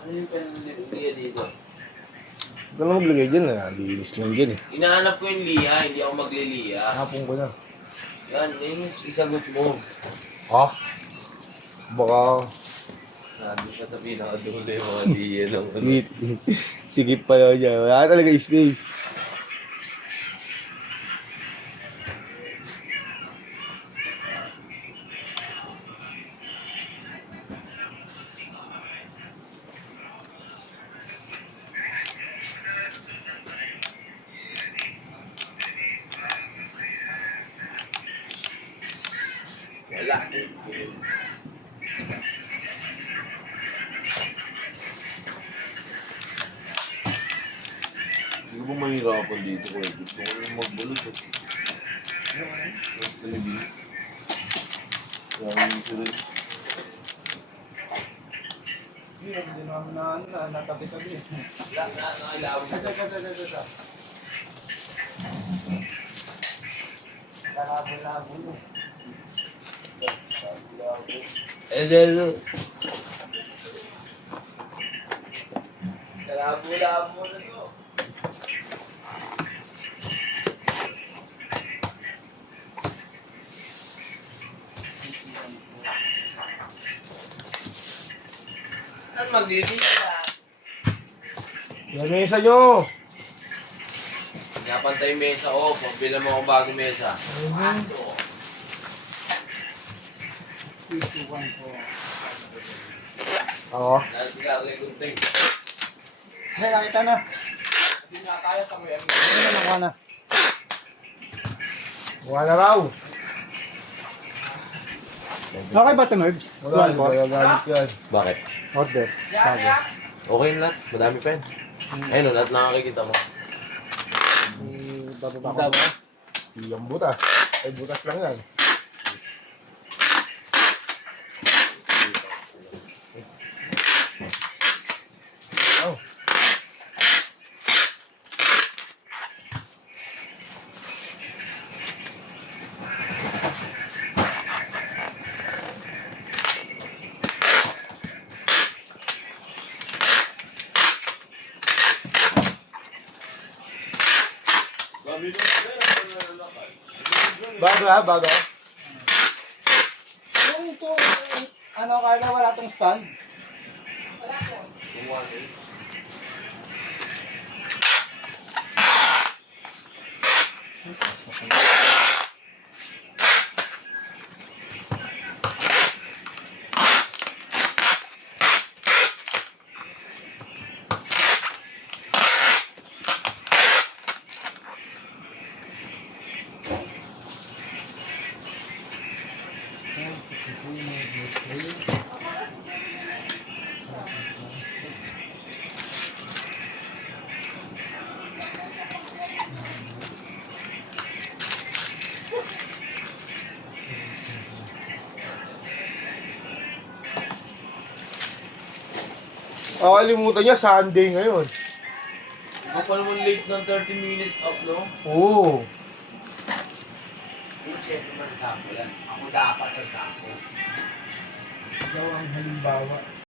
Ano yung pinaniliya dito? Huwag ka na maglagay dyan na. Linis lang dyan eh. Hinahanap ko yung liha, hindi ako magliliya. Hapon ko na. Yan, yun yung isagot mo. Ha? Baka... Nandun ka sa pinakadulo yung mga liya ng ano. Sigip pala dyan. Wala talaga space. Wala. Hindi ko ba mahirapan dito ko eh. Gusto ko lang magbulot eh. Mas talabi. Kaya ko yung sunod. Hindi naman na natabi-tabi. Nakailawan mo. Kalabo-labo mo. Kalabo-labo na to. Saan magliliya? Yan mesa nyo! Napantay yung mesa ko. Pagbilang mo akong bagong mesa. Ato. Isukan ko. Oo. Nalagay ko ting. Hindi, nakita na. Hindi nga kaya sa may Hindi na nakuha na. Wala na raw. Okay ba ito, Merbs? Wala. Galit yan. Bakit? Order. Bago. Okay na lahat. Madami pa yan. Ayun o, lahat nakakikita mo. Bababa ko. Iyang butas. Ay, butas lang yan. Oh. Bago ha, bago. Yung ito, ano, Carla, wala tong stand? Kumuha na eh. Kalimutan niya, Sunday ngayon. Ikaw pa naman late ng 30 minutes up, no? Oo. Yung chef naman sa ako yan. Ako dapat ang sa ako. Ikaw ang halimbawa.